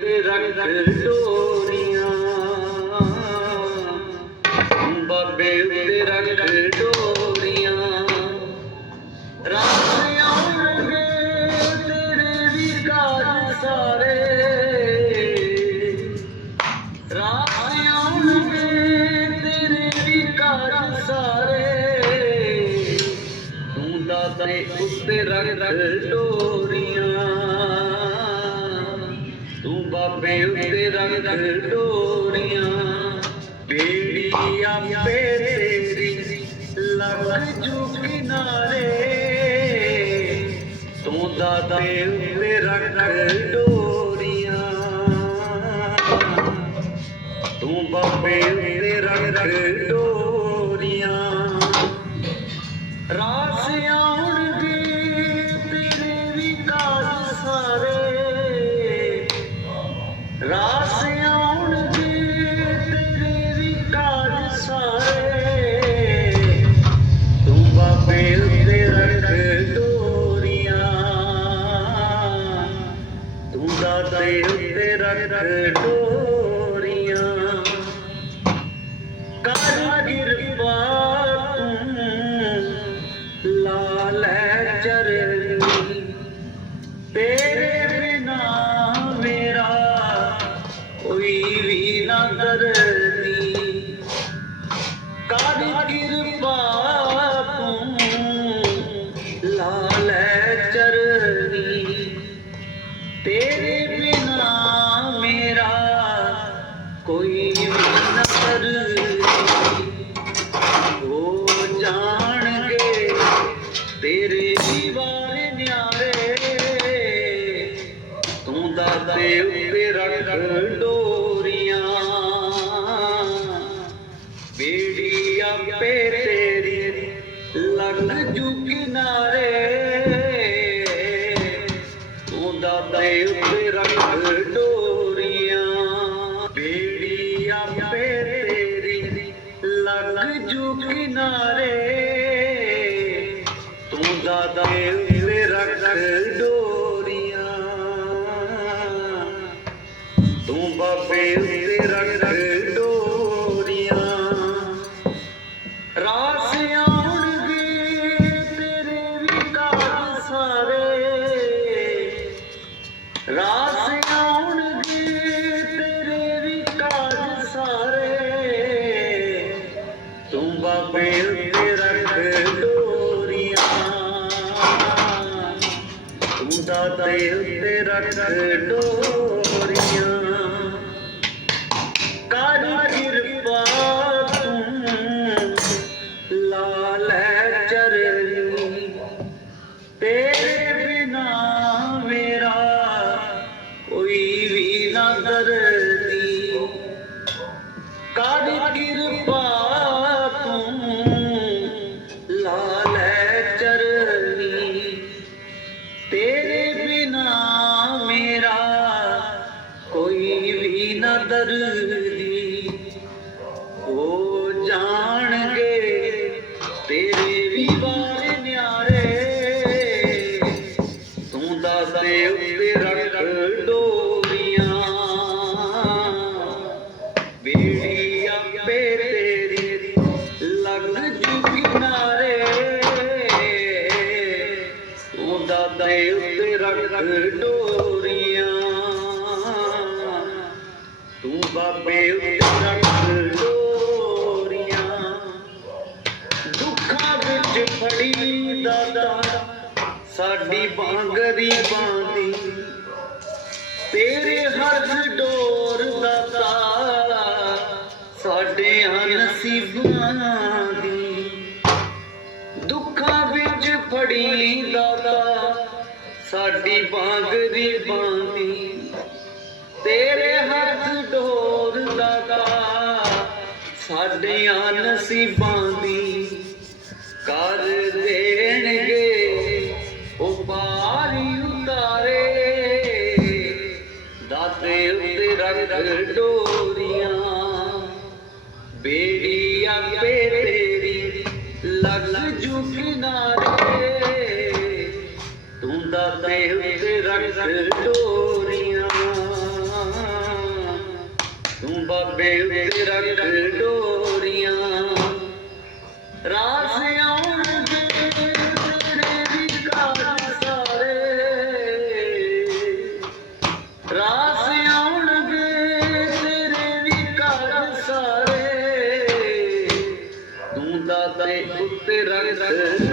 ਤੇ ਰੱਖ ਡੋਰੀਆਂ ਬਾਬੇ ਤੇ ਰੱਖ ਡੋਰੀਆਂ ਰਾਤ ਆਉਣਗੇ ਤੇਰੇ ਵੀ ਕਾਜ ਸਾਰੇ ਰਾਤ ਆਉਣਗੇ ਤੇਰੇ ਵੀ ਕਾਜ ਸਾਰੇ ਤੂੰ ਦਾਤੇ ਉੱਤੇ ਰੱਖ ਡੋਰੀਆਂ। ਤੂੰ ਬਾਬੇ ਉੱਤੇ ਰੰਗ ਡੋਰੀਆਂ। ਬੇੜੀ ਆਪੇ ਤੇਰੀ ਲੱਗ ਜੂ ਕਿਨਾਰੇ ਤੂੰ ਦਾਤੇ ਉੱਤੇ ਰੱਖ ਡੋਰੀਆਂ। ਤੂੰ ਬਾਬੇ ਉੱਤੇ ਰੱਖ ਡੋਰੀਆਂ। ਦਾਤੇ ਉੱਤੇ ਰੱਖ ਡੋਰੀਆਂ ਕਰ ਕਿਰਪਾ ਤੂੰ ਲਾ ਚਰਨੀ। ਤੇਰੇ ਬਿਨਾ ਮੇਰਾ ਕੋਈ ਵੀ ਨਾ ਦਰਦੀ ਕਰ ਕਿਰਪਾ ਤੂੰ ਲਾ ਚਰਨੀ। ਤੇਰੇ ਤੂੰ ਦਾਤੇ ਉੱਤੇ ਰੱਖ ਡੋਰੀਆਂ। ਬੇੜੀ ਆਪੇ ਤੇਰੀ ਲੱਗ ਜੂ ਕਿਨਾਰੇ ਤੂੰ ਦਾਤੇ ਉੱਤੇ ਰੱਖ ਡੋਰੀਆਂ। ਬੇੜੀ ਆਪੇ ਤੇਰੀ ਲੱਗ ਜੂ ਕਿਨਾਰੇ ਤੂੰ ਦਾਤੇ ਉੱਤੇ ਰੱਖ ਡੋਰੀਆਂ ਦਾਤੇ ਉੱਤੇ ਰੱਖ ਡੋਰੀਆਂ। ਕਰ ਕਿਰਪਾ ਤੂੰ ਲਾ ਚਰਨੀ? ਤੇਰੇ ਬਿਨਾ ਮੇਰਾ ਕੋਈ ਵੀ ਨਾ ਦਰਦੀ ਕਰ ਕਿਰਪਾ ਵੀ ਨਾ ਦਰਦੀ ਉਹ ਜਾਣਗੇ ਤੇਰੇ ਵੀ ਬਾਰੇ ਨਿਆਰੇ। ਤੂੰ ਦਾਦੇ ਉੱਤੇ ਰੱਖ ਡੋਰੀਆਂ। ਬੇੜੀ ਆਪੇ ਤੇਰੀ ਲੱਗ ਜੂ ਕਿਨਾਰੇ ਤੂੰ ਦਾਦੇ ਉੱਤੇ ਰੱਖ ਡੋਰੀਆਂ। ਬਾਬੇ ਉੱਤੇ ਰੱਖ ਡੋਰੀਆਂ। ਦੁੱਖਾਂ ਵਿੱਚ ਫੜੀ ਦਾਦਾ ਸਾਡੀ ਬਾਂਗਰੀ ਬਾਂਦੀ। ਤੇਰੇ ਹੱਥ ਡੋਰ ਦਾਦਾ ਸਾਡੇ ਨਸੀਬਾਂ ਦੀ। ਦੁੱਖਾਂ ਵਿੱਚ ਫੜੀ ਦਾਦਾ ਸਾਡੀ ਬਾਂਗਰੀ ਬਾਂਦੀ। ਤੇਰੇ ਹੱਥ ਡੋਰ ਲਗਾ। ਸਾਡੀਆਂ ਨਸੀਬਾਂ ਦੀ ਕਰ ਦੇਣਗੇ। ਉਹ ਬਾਰੀ ਉਤਾਰੇ। ਦਾਤੇ ਉੱਤੇ ਰੱਖ ਡੋਰੀਆਂ। ਬੇੜੀ ਆਪੇ ਤੇਰੀ ਲੱਗ ਜੂ ਕਿਨਾਰੇ। ਤੂੰ ਦਾਤੇ ਉੱਤੇ ਰੱਖ ਡੋਰੀਆਂ। ਬਾਬੇ ਉੱਤੇ ਰੱਖ ਡੋਰੀਆਂ। ਰਾਸ ਆਉਣਗੇ ਤੇਰੇ ਵੀ ਕਾਜ ਸਾਰੇ। ਰਾਸ ਆਉਣਗੇ ਤੇਰੇ ਵੀ ਕਾਜ ਸਾਰੇ। ਤੂੰ ਦਾਤੇ ਉੱਤੇ ਰੱਖ